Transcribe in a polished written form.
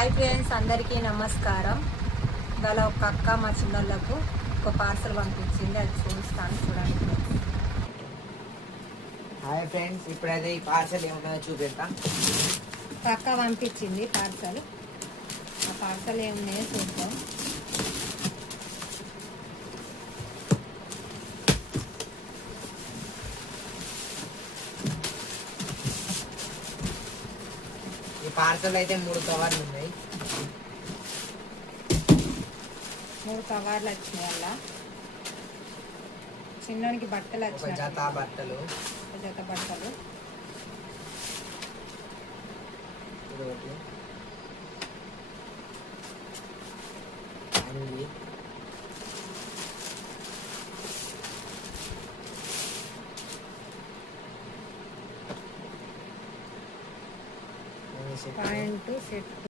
Hi friends, అందరికీ నమస్కారం. ఇవాళ ఒక అక్క మా చిన్నోళ్ళకు ఒక పార్సల్ పంపించింది, అది చూస్తాను చూడండి. హాయ్ ఫ్రెండ్స్, ఇప్పుడైతే ఈ పార్సల్ ఏమున్నదో చూపిస్తా. ఒక అక్క పంపించింది పార్సల్. ఆ పార్సల్ ఏమున్నాయో చూద్దాం. ఈ పార్సల్ అయితే 3 కవర్లు ఉన్నాయి. 3 కవర్లు వచ్చినాయి. అలా చిన్నోనికి బట్టలు ఒక వచ్చినాయి, జత బట్టలు, ఒక జత బట్టలు, ఇదొకటి అంగి, ప్యాంటు సెట్.